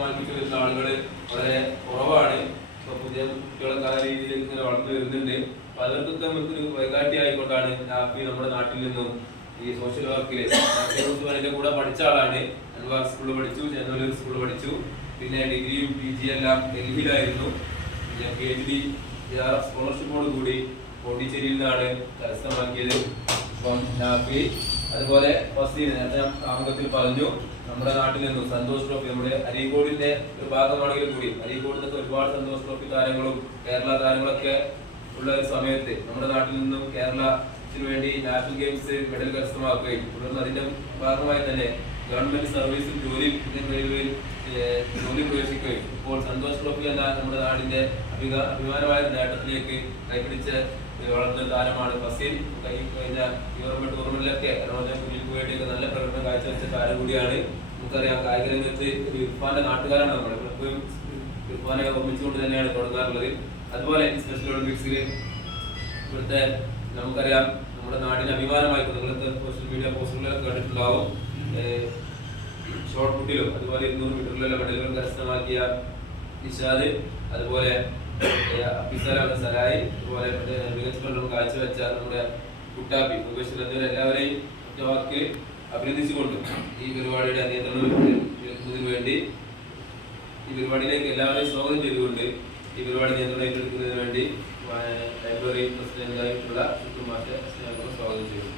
വരുന്ന ആളുകൾ വളരെ കുറവാണ്. ഇപ്പൊ പുതിയ കുട്ടികളൊക്കെ ആ രീതിയിൽ ഇങ്ങനെ വളർന്നു വരുന്നുണ്ട്. അപ്പൊ അവർക്കൊക്കെ നമുക്കൊരു വൈകാട്ടി ആയിക്കൊണ്ടാണ് നാഫി നമ്മുടെ നാട്ടിൽ നിന്നും ഈ സോഷ്യൽ വർക്കിൽ എന്റെ കൂടെ പഠിച്ച ആളാണ്. അൻവാർ സ്കൂളിൽ പഠിച്ചു ചെന്നൂർ സ്കൂളിൽ പഠിച്ചു. പിന്നെ ഡിഗ്രിയും പി ജി എല്ലാം ഡൽഹിയിലായിരുന്നു. പിന്നെ പി എച്ച് ഡി സ്കോളർഷിപ്പോട് കൂടി പോണ്ടിച്ചേരിയിൽ നിന്നാണ് കരസ്ഥമാക്കിയത്. അപ്പം നാഫി അതുപോലെ ഫസ്റ്റ് നേരത്തെ ഞാൻ ആമുഖത്തിൽ പറഞ്ഞു നമ്മുടെ നാട്ടിൽ നിന്നും സന്തോഷ് ട്രോഫി നമ്മുടെ അരീക്കോടിന്റെ ഒരു ഭാഗമാണെങ്കിൽ കൂടി നിന്നൊക്കെ ഒരുപാട് സന്തോഷ് ട്രോഫി താരങ്ങളും കേരള താരങ്ങളൊക്കെ ഉള്ള ഒരു സമയത്ത് നമ്മുടെ നാട്ടിൽ നിന്നും കേരളത്തിന് വേണ്ടി നാഷണൽ ഗെയിംസ് മെഡൽ കരസ്ഥമാക്കുകയും തുടർന്ന് അതിന്റെ ഭാഗമായി തന്നെ ഗവൺമെന്റ് സർവീസിൽ ജോലി റെയിൽവേയിൽ ജോലി പ്രവേശിക്കുകയും. ഇപ്പോൾ സന്തോഷ് ട്രോഫി എന്ന നമ്മുടെ നാടിന്റെ അഭിക അഭിമാനമായ നേട്ടത്തിലേക്ക് കൈപിടിച്ച വളർന്ന താരമാണ് ഫസീൽ. കഴിഞ്ഞ യൂറോപ്യൻ ടൂർണമെന്റിലൊക്കെ എറണാകുളം വേണ്ടിയൊക്കെ നല്ല പ്രകടനം കാഴ്ചവെച്ച താരം കൂടിയാണ്. നമുക്കറിയാം കായിക രംഗത്ത് ഇർഫാന്റെ നാട്ടുകാരാണ് നമ്മൾ എപ്പോഴും ഇർഫാനെ ഓർമ്മിച്ചുകൊണ്ട് തന്നെയാണ് തുടങ്ങാറുള്ളത്. അതുപോലെ സ്പെഷ്യൽ ഒളിമ്പിക്സിൽ ഇവിടുത്തെ നമുക്കറിയാം നമ്മുടെ നാടിന് അഭിമാനമായി നിങ്ങളൊക്കെ സോഷ്യൽ മീഡിയ പോസ്റ്റുകളിലൊക്കെ കണ്ടിട്ടുണ്ടാവും. ഷോർട്ട് പുട്ടിലും അതുപോലെ ഇരുന്നൂറ് മീറ്ററിലുള്ള മെഡലുകൾ കരസ്ഥമാക്കിയ നിഷാദ് അതുപോലെ അഫിസലാണ് സലായി അതുപോലെ മറ്റേ മികച്ച പ്രകടനം കാഴ്ചവെച്ച നമ്മുടെ കുട്ടാപ്പി മുബഷീർ എന്നിവർ എല്ലാവരെയും വാക്കിൽ അഭിനന്ദിച്ചുകൊണ്ട് ഈ പരിപാടിയുടെ നിയന്ത്രണം വേണ്ടി ഈ പരിപാടിയിലേക്ക് എല്ലാവരെയും സ്വാഗതം ചെയ്തുകൊണ്ട് ഈ പരിപാടി നിയന്ത്രണം ഏറ്റെടുക്കുന്നതിന് വേണ്ടി ലൈബ്രറി പ്രസിഡന്റായിട്ടുള്ള മാറ്റെ സ്വാഗതം ചെയ്യുന്നു.